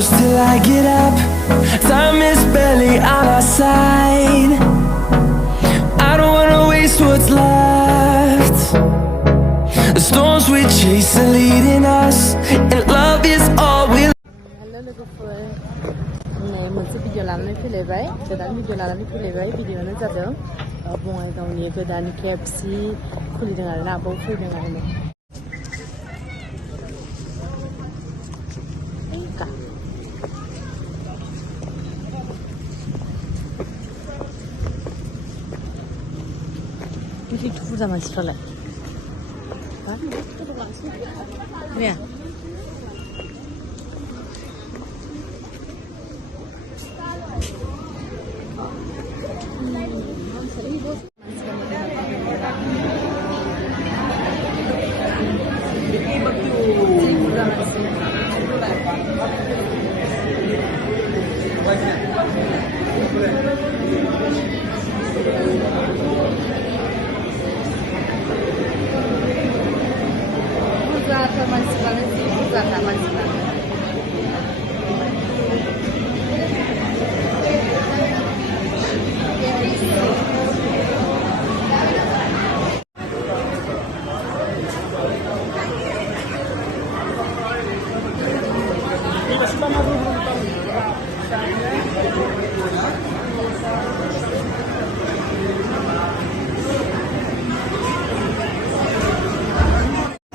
close till I get up. Time is barely on our side. I don't wanna waste what's left. The storms we chase are leading us, and love is all we. Hello लोगोफोर मोनसे video लानानै फैलायबाय गोदान video लानानै फैलायबाय भिडिअआनो जादों बङाइगावनि गोदान KFC खुलिदों आरोना बाव फैदों आरो बेसे बुरजा मानसिफ्रालाय ने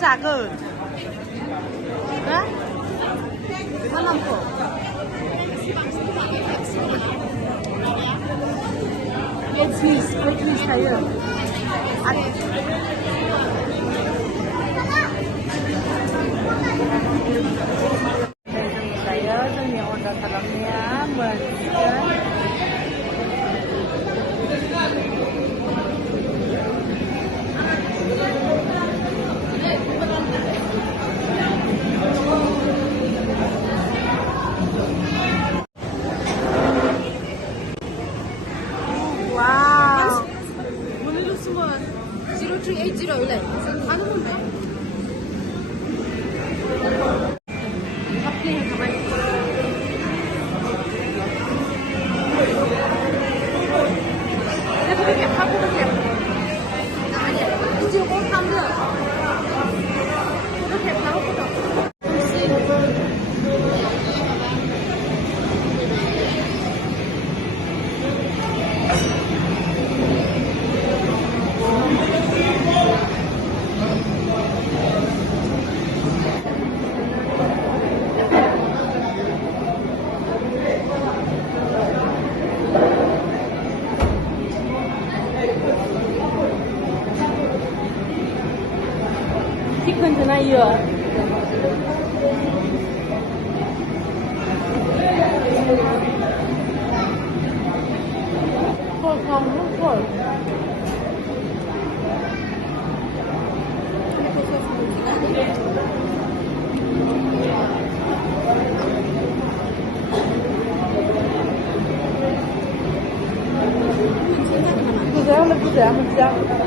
जागोन ना मा नामखौ पेटिस थायो दायो जोंनि अर्डार खालामनाया मोनसिगोन Wow. 0380 öyle. Sen tanıdın mı? Kapıya kadar. Ne böyle kapıda yap. Yani iyice ortamda. Burada hep kapıda. Kendine yiyor. Koy hamuru koy. Güzel mi güzel mi güzel.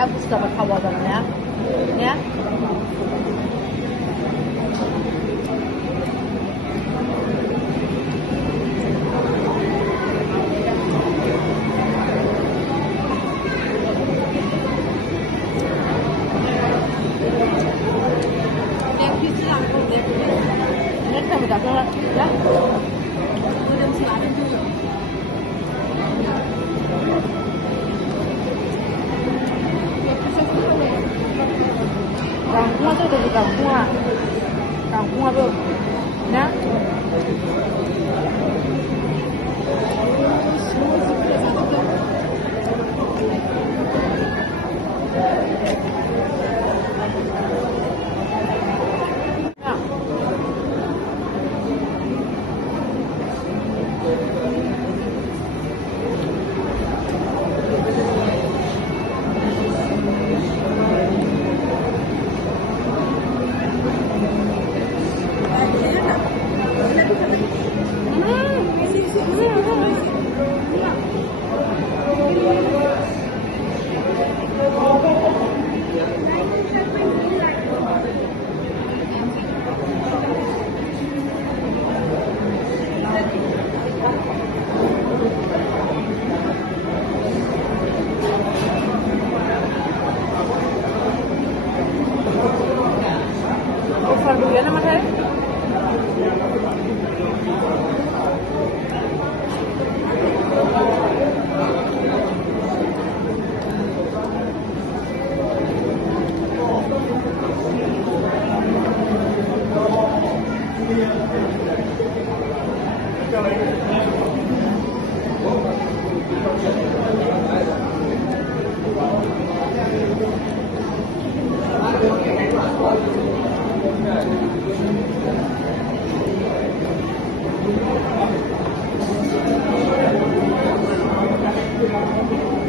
Ya Mustafa havadan ya. Ya. Thank you.